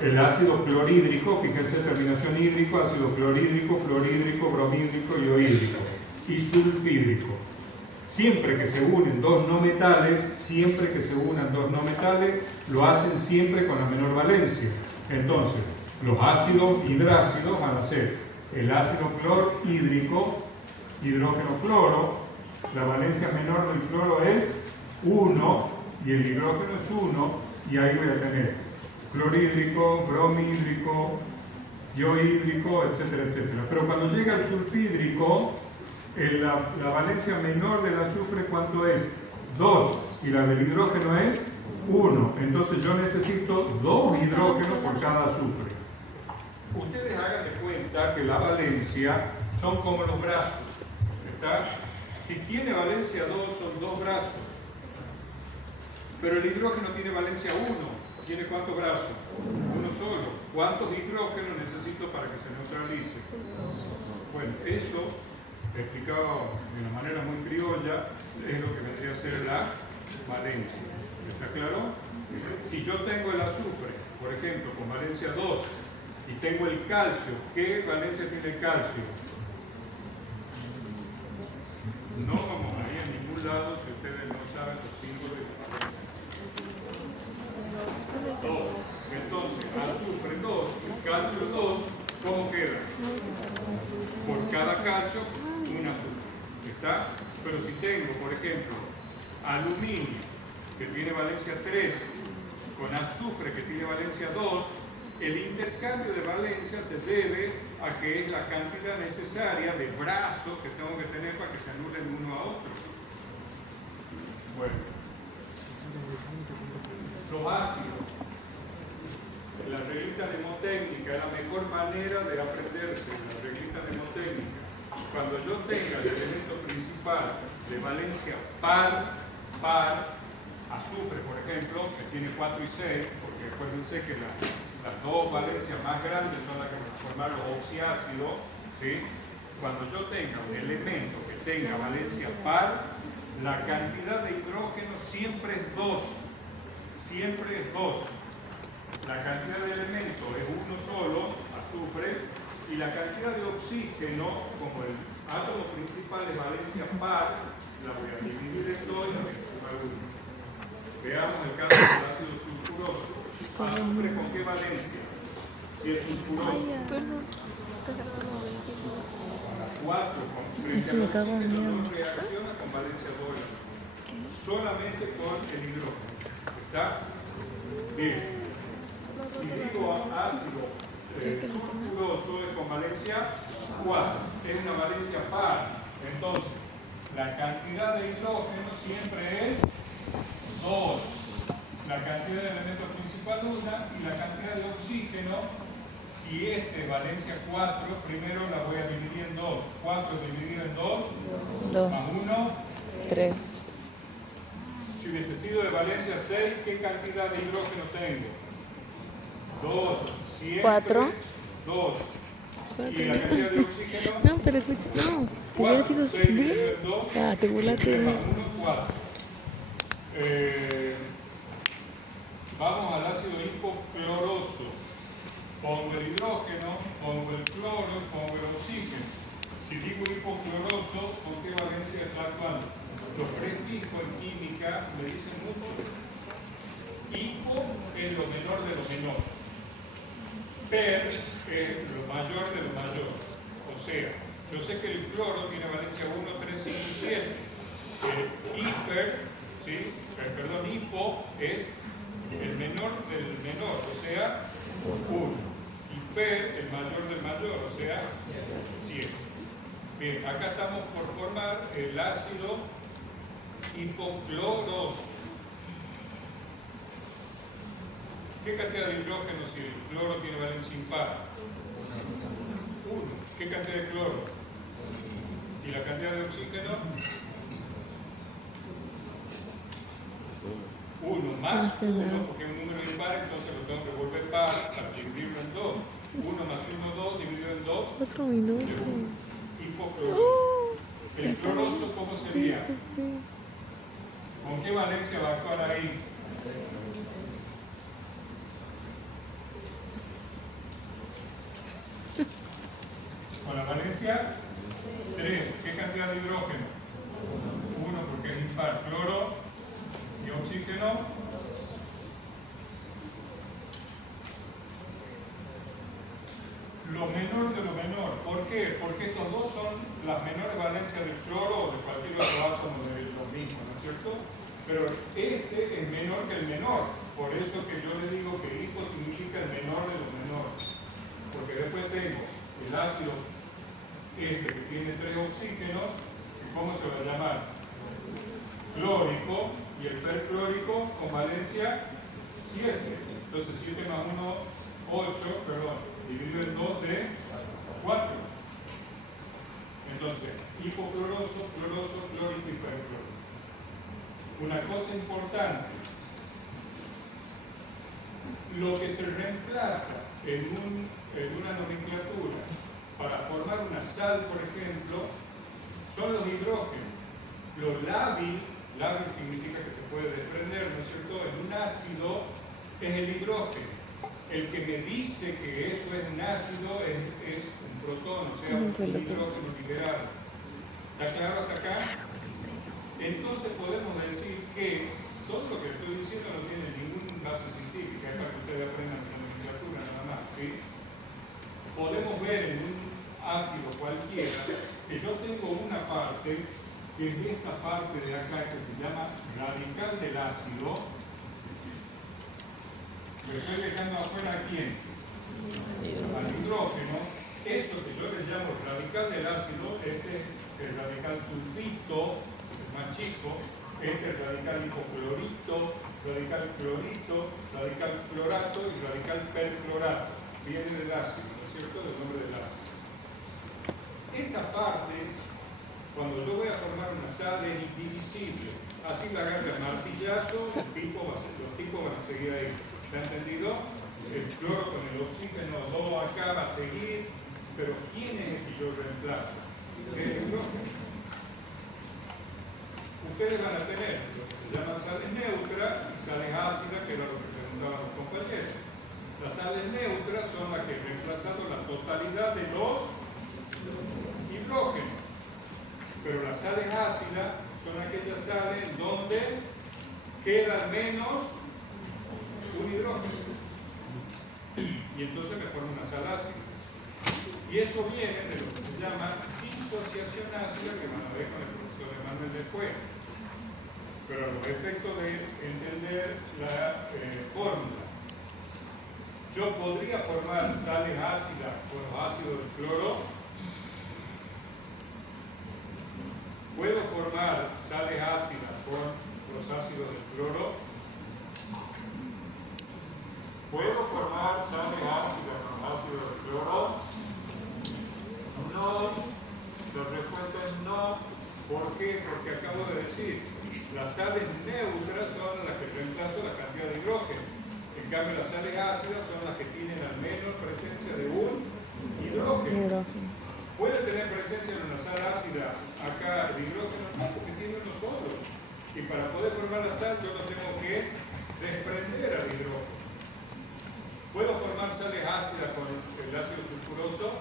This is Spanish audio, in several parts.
El ácido clorhídrico, fíjense terminación hídrico, ácido clorhídrico, fluorhídrico, bromhídrico, iohídrico y sulfhídrico. Siempre que se unen dos no metales, lo hacen siempre con la menor valencia. Entonces, los ácidos hidrácidos van a ser el ácido clorhídrico, hidrógeno cloro, la valencia menor del cloro es 1 y el hidrógeno es 1, y ahí voy a tener clorhídrico, bromhídrico, iohídrico, etcétera, etcétera. Pero cuando llega el sulfhídrico, la valencia menor del azufre, ¿cuánto es? 2, y la del hidrógeno es 1. Entonces yo necesito 2 hidrógenos por cada azufre. Ustedes hagan de cuenta que la valencia son como los brazos, ¿está? Si tiene valencia 2, son 2 brazos. Pero el hidrógeno tiene valencia 1. ¿Tiene cuántos brazos? Uno solo. ¿Cuántos hidrógenos necesito para que se neutralice? Bueno, eso, explicado de una manera muy criolla, es lo que vendría a ser la valencia. ¿Está claro? Si yo tengo el azufre, por ejemplo, con valencia 2, y tengo el calcio, ¿qué valencia tiene el calcio? No vamos a ir a ningún lado si ustedes no saben los símbolos. 2. Entonces, azufre 2 y calcio 2, ¿cómo queda? Por cada calcio, un azufre. ¿Está? Pero si tengo, por ejemplo, aluminio, que tiene valencia 3, con azufre, que tiene valencia 2, el intercambio de valencia se debe a que es la cantidad necesaria de brazos que tengo que tener para que se anulen uno a otro. Bueno. Los ácidos. La reglita mnemotécnica es la mejor manera de aprenderse, la reglita mnemotécnica. Cuando yo tenga el elemento principal de valencia par, azufre, por ejemplo, que tiene 4 y 6, porque acuérdense que las dos valencias más grandes son las que van a formar los oxiácidos, ¿sí? Cuando yo tenga un elemento que tenga valencia par, la cantidad de hidrógeno siempre es 2. Siempre es 2. La cantidad de elementos es uno solo, azufre, y la cantidad de oxígeno, como el átomo principal es valencia par, la voy a dividir en 2 y la voy a sumar 1. Veamos el caso del ácido sulfuroso. ¿Azufre con qué valencia? Si es sulfuroso. Para 4, frente al oxígeno no reacciona con valencia doble. Solamente con el hidrógeno. ¿Está? Bien. Si digo ácido sulfuroso es con valencia 4, es una valencia par. Entonces, la cantidad de hidrógeno siempre es 2. La cantidad de elementos principal 1 y la cantidad de oxígeno, si este es valencia 4, primero la voy a dividir en 2. 4 dividido en 2, más 1, 3. Si hubiese sido de valencia 6, ¿qué cantidad de hidrógeno tengo? 2, siempre 4. 2. Y la cantidad de oxígeno. No, pero escucha, no. Te hubiera sido 6 dividido en 2. Ah, te burlaste de mí. 1, 4. Vamos al ácido hipocloroso. Pongo el hidrógeno, pongo el cloro, pongo el oxígeno. Si digo hipocloroso, ¿con qué valencia está actuando? Los prefijos en química me dicen mucho. Hipo es lo menor de lo menor. Per es lo mayor de lo mayor. O sea, yo sé que el cloro tiene valencia 1, 3, 5 y 7. Hiper, ¿sí? Perdón, hipo es el menor del menor, o sea, 1. Y per, el mayor del mayor, o sea, 7. Bien, acá estamos por formar el ácido hipocloroso. ¿Qué cantidad de hidrógeno si el cloro tiene valencia impar? 1. ¿Qué cantidad de cloro? ¿Y la cantidad de oxígeno? 1 más 1, porque es un número impar, entonces lo tengo que volver par para dividirlo en 2. 1 más 1, 2, dividido en 2. 4 minutos. Hipocloroso. ¿El cloroso cómo sería? ¿Con qué valencia va a actuar ahí? valencia 3. ¿Qué cantidad de hidrógeno? 1 porque es impar. Cloro y oxígeno. Lo menor de lo menor. ¿Por qué? Porque estos dos son las menores valencias del cloro o de cualquier otro átomo de lo mismo, ¿no es cierto? Pero este es menor que el menor. Por eso que yo le digo que hipo significa el menor de los menores. Porque después tengo el ácido que tiene 3 oxígenos, que ¿cómo se va a llamar? Clórico, y el perclórico con valencia 7. Entonces 7 más 1, 8, perdón, dividido en 2 de 4. Entonces, hipocloroso, cloroso, clórico y perclórico. Una cosa importante, lo que se reemplaza en una nomenclatura para formar una sal, por ejemplo, son los hidrógenos. Lo lábil significa que se puede desprender, ¿no es cierto? En un ácido es el hidrógeno. El que me dice que eso es un ácido es un protón, o sea, un hidrógeno liberado. ¿Está claro hasta acá? Entonces podemos decir que todo lo que estoy diciendo no tiene ninguna base científica, es para que ustedes aprendan la nomenclatura nada más, ¿sí? Podemos ver en un ácido cualquiera que yo tengo una parte, que es esta parte de acá que se llama radical del ácido. Le estoy dejando afuera a quién? Al hidrógeno. Esto que yo les llamo radical del ácido, este es el radical sulfito, el más chico, este es el radical hipoclorito, radical clorito, radical clorato y radical perclorato. Viene del ácido, ¿no es cierto? Del nombre del ácido. Esa parte, cuando yo voy a formar una sal, es indivisible. Así la agarra el martillazo, los tipos van a seguir ahí. ¿Está entendido? El cloro con el oxígeno 2 acá va a seguir, pero ¿quién es el que yo reemplazo? El hidrógeno. Ustedes van a tener lo que se llaman sales neutras y sales ácidas, que era lo que preguntaban los compañeros. Las sales neutras son las que han reemplazado la totalidad de los hidrógenos. Pero las sales ácidas son aquellas sales donde queda al menos un hidrógeno. Y entonces me forma una sal ácida. Y eso viene de lo que se llama disociación ácida, que van a ver con el profesor Emanuel después. Pero a los efectos de entender la fórmula. Yo podría formar sales ácidas con los ácidos del cloro. Puedo formar sales ácidas con los ácidos del cloro. ¿Puedo formar sales ácidas con ácido de cloro? No. La respuesta es no. ¿Por qué? Porque acabo de decir, las sales neutras son las que reemplazan la cantidad de hidrógeno. En cambio, las sales ácidas son las que tienen al menos presencia de un hidrógeno. ¿Puede tener presencia en una sal ácida acá el hidrógeno? No, porque tiene uno solo. Y para poder formar la sal, yo lo tengo que desprender al hidrógeno. ¿Puedo formar sales ácidas con el ácido sulfuroso?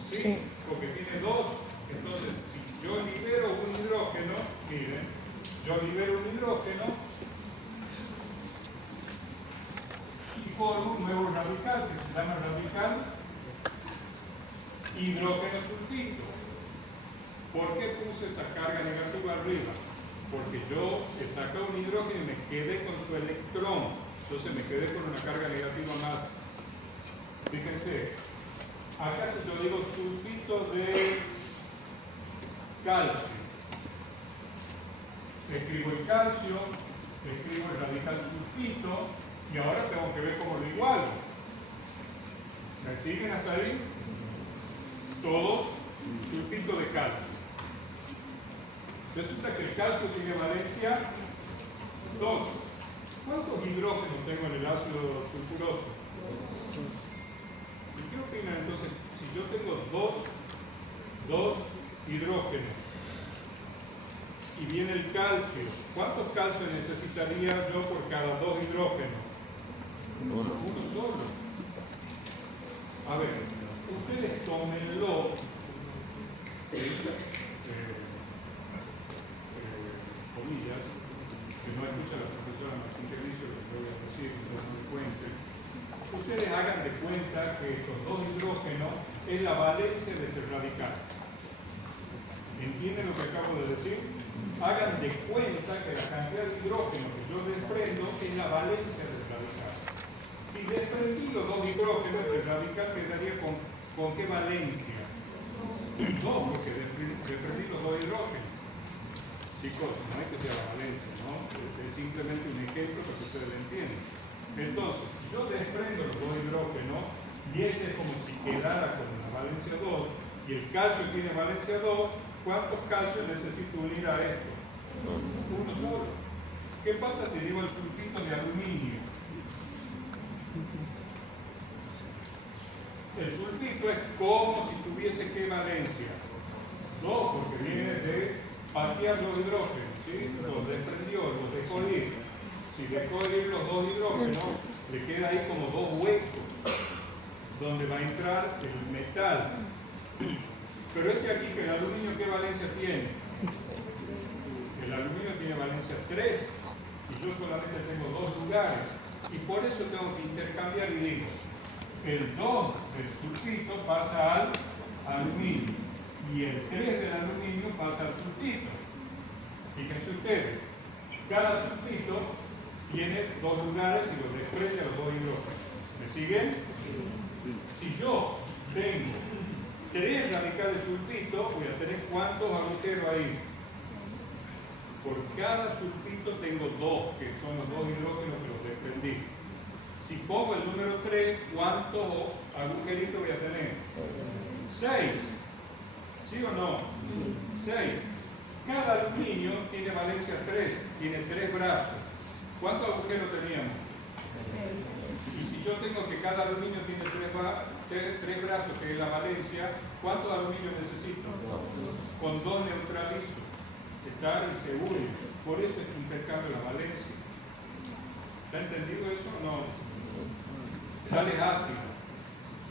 Sí, porque tiene dos. Entonces, si yo libero un hidrógeno, miren, yo libero un hidrógeno y formo un nuevo radical que se llama radical hidrógeno sulfito. ¿Por qué puse esa carga negativa arriba? Porque yo he sacado un hidrógeno y me quedé con su electrón. Entonces me quedé con una carga negativa más. Fíjense, acá si yo digo sulfito de calcio, escribo el calcio, escribo el radical sulfito y ahora tengo que ver cómo lo igualo. ¿Me siguen hasta ahí? Todos sulfito de calcio. Resulta que el calcio tiene valencia 2. ¿Cuántos hidrógenos tengo en el ácido sulfuroso? ¿Y qué opinan entonces si yo tengo dos hidrógenos y viene el calcio? ¿Cuántos calcios necesitaría yo por cada 2 hidrógenos? Uno solo. A ver, ustedes tómenlo hagan de cuenta que estos dos hidrógenos es la valencia de este radical. ¿Entienden lo que acabo de decir? Hagan de cuenta que la cantidad de hidrógeno que yo desprendo es la valencia del radical. Si desprendí los dos hidrógenos, el radical quedaría con ¿qué valencia? 2, porque desprendí los dos hidrógenos. Chicos, no es que sea la valencia, ¿no? Es simplemente un ejemplo para que ustedes lo entiendan. Entonces, si yo desprendo los dos hidrógenos, y este es como si quedara con una valencia 2, y el calcio tiene valencia 2, ¿cuántos calcios necesito unir a esto? Uno solo. ¿Qué pasa si digo el sulfito de aluminio? El sulfito es como si tuviese ¿qué valencia? 2, porque viene de patear los hidrógenos, ¿sí? Los desprendió, los dejó ir. Si dejó ir los dos hidrógenos, le queda ahí como dos huecos donde va a entrar el metal. Pero este aquí, que el aluminio, ¿qué valencia tiene? El aluminio tiene valencia 3 y yo solamente tengo 2 lugares. Y por eso tengo que intercambiar y digo, el 2 del sulfito pasa al aluminio y el 3 del aluminio pasa al sulfito. Fíjense ustedes, cada sulfito tiene 2 lugares y los desprende a los 2 hidrógenos. ¿Me siguen? Si yo tengo 3 radicales sulfito, voy a tener ¿cuántos agujeros ahí? Por cada sulfito tengo 2, que son los 2 hidrógenos que los desprendí. Si pongo el número 3, ¿cuántos agujeritos voy a tener? 6. ¿Sí o no? 6. Cada aluminio tiene valencia 3, tiene 3 brazos. ¿Cuántos agujeros teníamos? Y si yo tengo que cada aluminio tiene 3 brazos, que es la valencia, ¿cuántos aluminios necesito? Con 2 neutralizo. Está y se une. Por eso es que intercambio la valencia. ¿Está entendido eso o no? Sales ácida.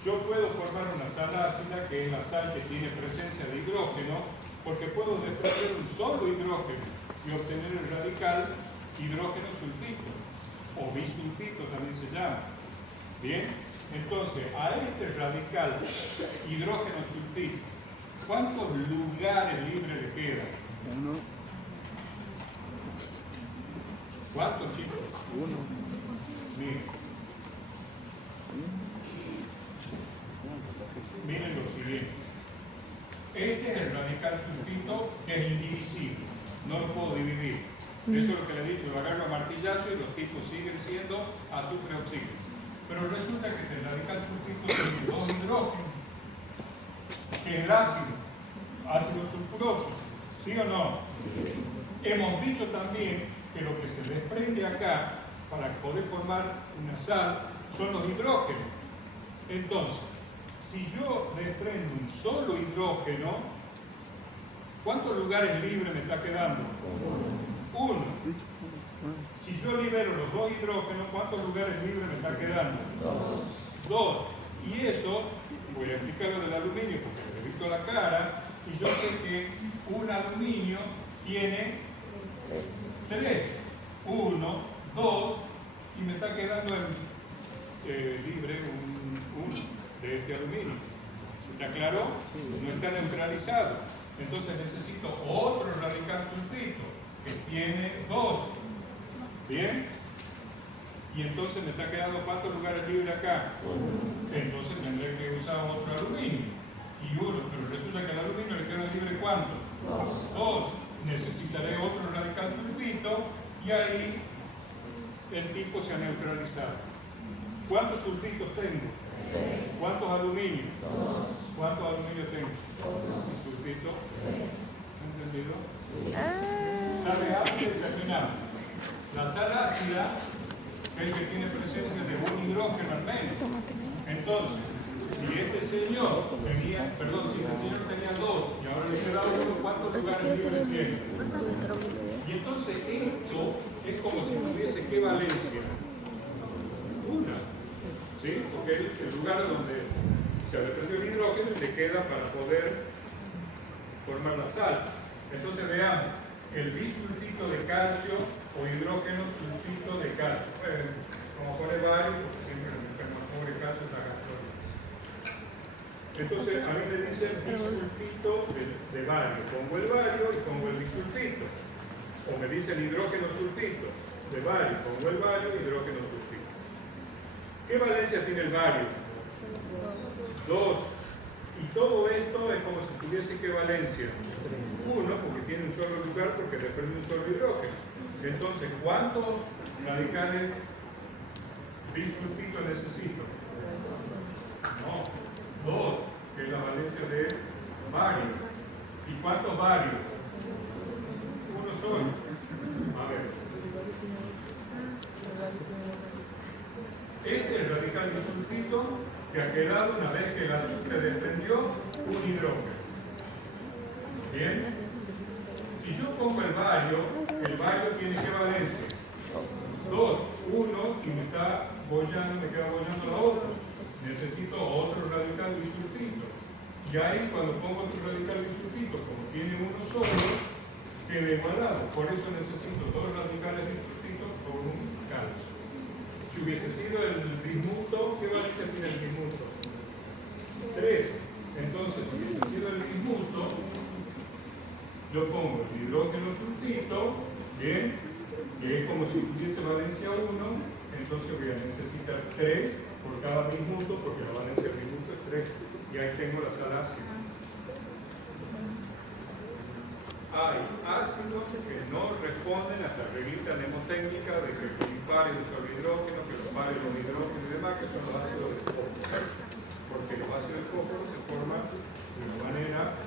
Yo puedo formar una sal ácida, que es la sal que tiene presencia de hidrógeno, porque puedo desprender un solo hidrógeno y obtener el radical hidrógeno sulfito, o bisulfito también se llama. Bien, entonces a este radical hidrógeno sulfito, ¿cuántos lugares libres le quedan? 1. ¿Cuántos, chicos? 1. Miren lo siguiente. Este es el radical sulfito, que es indivisible, no lo puedo dividir. Eso es lo que le he dicho, lo agarro a martillazo y los tipos siguen siendo azufre oxígeno. Pero resulta que el radical sulfito tiene 2 hidrógenos, que es el ácido sulfuroso. ¿Sí o no? Hemos dicho también que lo que se desprende acá para poder formar una sal son los hidrógenos. Entonces, si yo desprendo un solo hidrógeno, ¿cuántos lugares libres me está quedando? 1. Si yo libero los 2 hidrógenos, ¿cuántos lugares libres me está quedando? 2. Y eso, voy a explicar lo del aluminio porque le he visto la cara, y yo sé que un aluminio tiene 3. 1, 2, y me está quedando libre uno de este aluminio. ¿Está claro? No está neutralizado. Entonces necesito otro radical sulfito que tiene 2. ¿Bien? Y entonces me está quedando ¿cuántos lugares libres acá? Entonces tendré que usar otro aluminio. Y 1, pero resulta que al aluminio le queda libre ¿cuánto? 2. Necesitaré otro radical sulfito y ahí el tipo se ha neutralizado. ¿Cuántos sulfitos tengo? 3. ¿Cuántos aluminios? 2. ¿Cuántos aluminios tengo? 2. ¿Sulfito? 3. ¿Entendido? Sí. Sal ácida y terminamos. La sal ácida es el que tiene presencia de un hidrógeno al menos. Entonces, si este señor tenía, si este señor tenía 2 y ahora le queda 1, ¿cuántos lugares libres tiene? Y entonces esto es como si tuviese ¿qué valencia? 1. ¿Sí? Porque el lugar donde se desprendió el hidrógeno le queda para poder formar la sal. Entonces veamos, el bisulfito de calcio o hidrógeno sulfito de calcio. Como pone varios, porque siempre el pobre calcio Entonces a mí me dicen bisulfito de bario. Pongo el bario y pongo el bisulfito. O me dicen hidrógeno sulfito de bario. Pongo el bario y hidrógeno sulfito. ¿Qué valencia tiene el bario? 2. Y todo esto es como si tuviese ¿qué valencia? 1, porque tiene un solo lugar, porque depende de un solo hidrógeno. Entonces, ¿cuántos radicales bisulfito necesito? No, 2, que es la valencia de bario. ¿Y cuántos barios? 1 solo. A ver. Este es el radical bisulfito que ha quedado una vez que el azufre desprendió un hidrógeno. ¿Bien? Si yo pongo el bario tiene ¿qué valencia? 2, 1 y me queda bollando la otra. Necesito otro radical bisulfito. Y ahí cuando pongo otro radical bisulfito, como tiene uno solo, queda igualado. Por eso necesito 2 radicales bisulfitos por un calcio. Si hubiese sido el bismuto, ¿qué valencia tiene el bismuto? 3. Entonces, si hubiese sido el bismuto, yo pongo el hidrógeno sulfito, ¿bien? Que es como si tuviese valencia 1, entonces voy a necesitar 3 por cada bismuto, porque la valencia del bismuto es 3. Y ahí tengo la sal ácida. Hay ácidos que no responden a la reglita mnemotécnica de que los impares son los hidrógenos, que los pares los hidrógenos y demás, que son los ácidos de fósforo. Porque los ácidos de fósforo se forman de una manera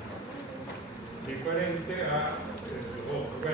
diferente a los otros.